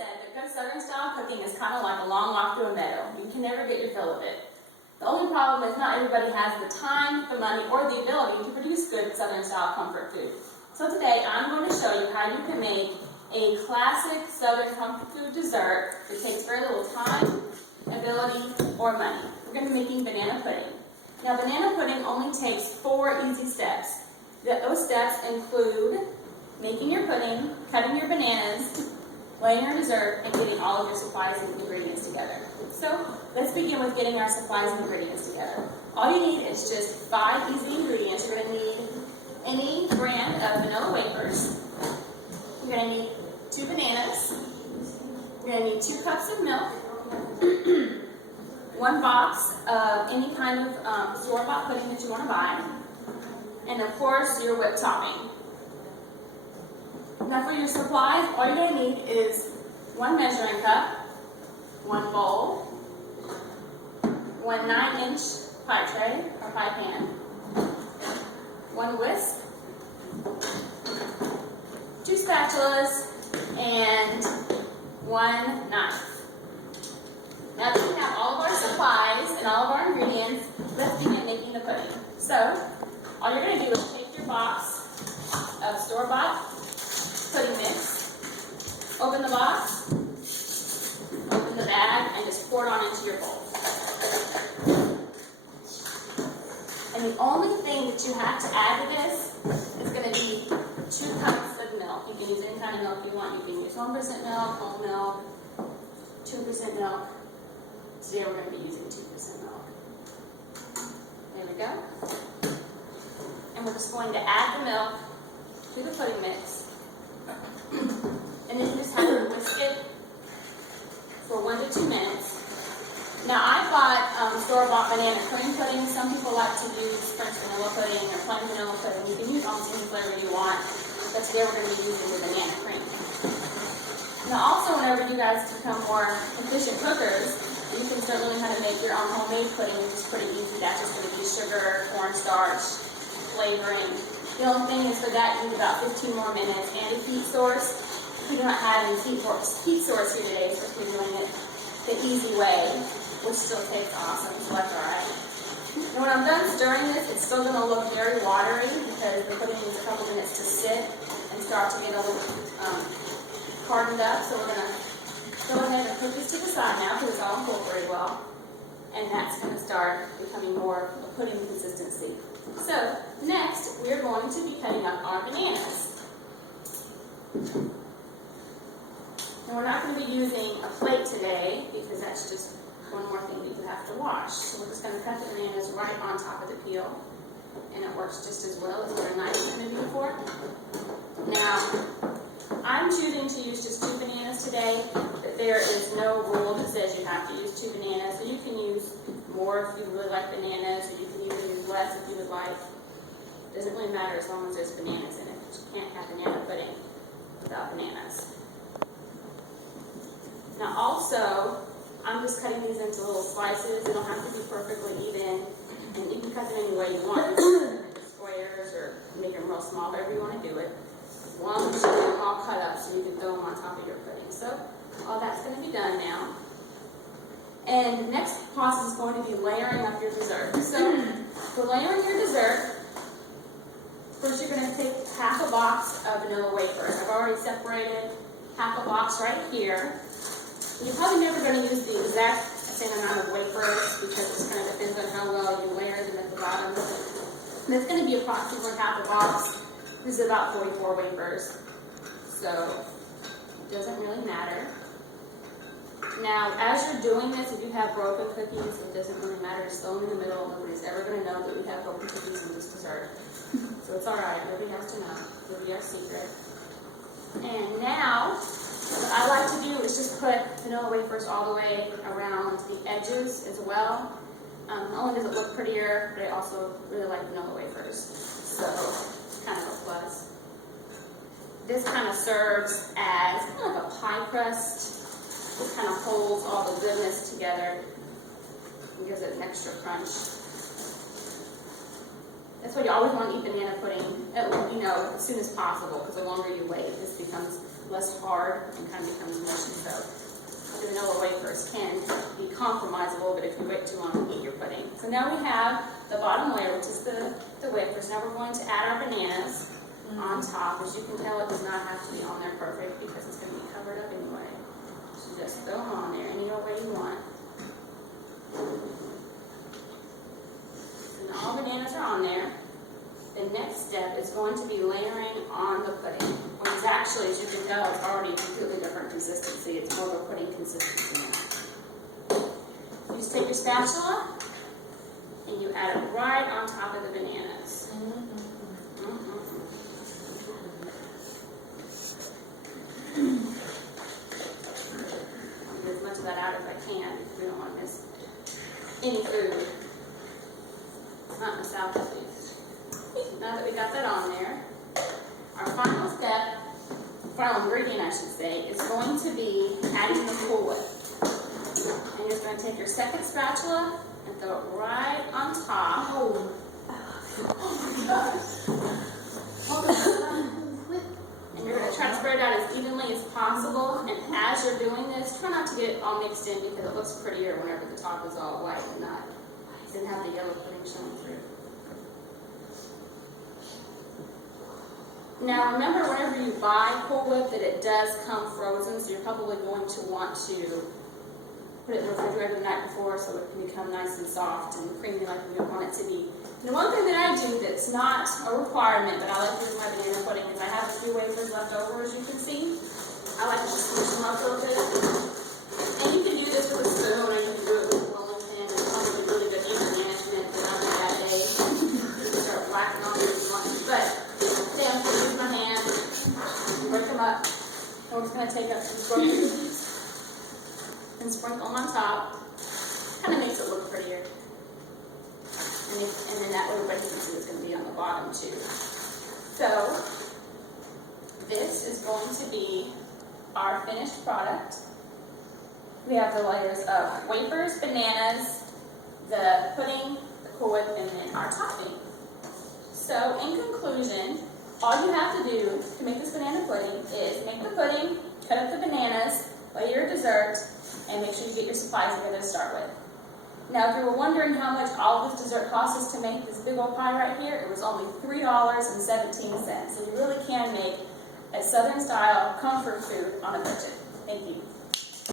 said that good Southern style cooking is kind of like a long walk through a meadow. You can never get your fill of it. The only problem is not everybody has the time, the money, or the ability to produce good Southern style comfort food. So today I'm going to show you how you can make a classic Southern comfort food dessert that takes very little time, ability, or money. We're going to be making banana pudding. Now banana pudding only takes 4 easy steps. Those steps include making your pudding, cutting your bananas, laying your dessert, and getting all of your supplies and ingredients together. So let's begin with getting our supplies and ingredients together. All you need is just 5 easy ingredients. You're going to need any brand of vanilla wafers. You're going to need 2 bananas. You're going to need 2 cups of milk, 1 box of any kind of store-bought pudding that you want to buy, and of course your whipped topping. Now for your supplies, all you're going to need is 1 measuring cup, 1 bowl, 1 9-inch pie tray or pie pan, 1 whisk, 2 spatulas, and 1 knife. Now that we have all of our supplies and all of our ingredients, let's begin making the pudding. So, all you're going to do is take your box of store-bought pudding mix, open the box, open the bag, and just pour it on into your bowl. And the only thing that you have to add to this is going to be 2 cups of milk. You can use any kind of milk you want. You can use 1% milk, whole milk, 2% milk. Today we're going to be using 2% milk. There we go. And we're just going to add the milk to the pudding mix. And then you just have to whisk it for 1 to 2 minutes. Now I bought store-bought banana cream pudding. Some people like to use French vanilla pudding or plain vanilla pudding. You can use almost any flavor you want, but today we're going to be using the banana cream. Now also, whenever you guys become more efficient cookers, you can start learning how to make your own homemade pudding, which is pretty easy. That's just going to be sugar, cornstarch, flavoring. The only thing is for that you need about 15 more minutes and a heat source. We do not have any heat source here today, so we're doing it the easy way, which still tastes awesome, so that's alright. And when I'm done stirring this, it's still going to look very watery because the pudding needs a couple minutes to sit and start to get a little hardened up. So we're going to go ahead and put this to the side now because it's all incorporated well. And that's going to start becoming more of a pudding consistency. So next, we're going to be cutting up our bananas. And we're not going to be using a plate today because that's just one more thing that you have to wash. So we're just going to cut the bananas right on top of the peel. And it works just as well as what a knife is going to do for it. Now, I'm choosing to use just 2 bananas today, but there is no rule that says you have to use 2 bananas. So you can use more if you really like bananas, or you can even use less if you would like. It doesn't really matter as long as there's bananas in it, but you can't have banana pudding without bananas. Now also, I'm just cutting these into little slices. They don't have to be perfectly even, and you can cut them any way you want. Into squares or make them real small, however you want to do it. As long as you get them all cut up so you can throw them on top of your pudding. So all that's going to be done now. And the next process is going to be layering up your dessert. So for layering your dessert, first you're going to take half a box of vanilla wafers. I've already separated half a box right here. You're probably never going to use the exact same amount of wafers because it kind of depends on how well you layer them at the bottom. And it's going to be approximately half a box. This is about 44 wafers, so it doesn't really matter. Now, as you're doing this, if you have broken cookies, it doesn't really matter. Just throw them in the middle. Nobody's ever going to know that we have broken cookies in this dessert. So it's all right. Nobody has to know. It'll be our secret. And now, what I like to do is just put vanilla wafers all the way around the edges as well. Not only does it look prettier, but I also really like vanilla wafers. So it's kind of a plus. This kind of serves as kind of a pie crust. It kind of holds all the goodness together and gives it an extra crunch. That's why you always want to eat banana pudding, as soon as possible, because the longer you wait, this becomes less hard and kind of becomes mushy. So the vanilla wafers can be compromisable, but if you wait too long, you eat your pudding. So now we have the bottom layer, which is the wafers. Now we're going to add our bananas on top. As you can tell, it does not have to be on there perfect because it's going to be covered up anyway. So just throw them on there any way you want. So now all bananas are on there. The next step is going to be layering on the pudding, which is actually, as you can tell, it's already a completely different consistency. It's more of a pudding consistency now. You just take your spatula and you add it right on top of the bananas. I'll get as much of that out as I can because we don't want to miss any food. Not in the South, at least. Now that we got that on there, our final step, final ingredient I should say, is going to be adding the Cool Whip. And you're just going to take your second spatula and throw it right on top. Oh my gosh. And you're going to try to spread it out as evenly as possible. And as you're doing this, try not to get it all mixed in because it looks prettier whenever the top is all white and not didn't have the yellow pudding showing through. Now remember, whenever you buy Cool Whip, that it does come frozen, so you're probably going to want to put it in the refrigerator the night before so it can become nice and soft and creamy like we want it to be. And one thing that I do that's not a requirement, but I like to do with my banana pudding, is I have a few wafers left over, as you can see. I like to just squish them up a little bit. And you can do this with a spoon, or you can do it with a rolling pin. It's probably really good eating management, but not that day. You can start whacking on it if you want to. But okay, I'm going to use my hand, break them up. And we're just going to take up some groceries and sprinkle them on top. Kind of makes it look prettier. And then that way everybody can see what's going to be on the bottom too. So this is going to be our finished product. We have the layers of wafers, bananas, the pudding, the Cool Whip, and then our topping. So in conclusion, all you have to do to make this banana pudding is make the pudding, cut up the bananas, lay your dessert, and make sure you get your supplies together to start with. Now, if you were wondering how much all of this dessert cost us to make this big old pie right here, it was only $3.17. So you really can make a Southern style comfort food on a budget. Thank you.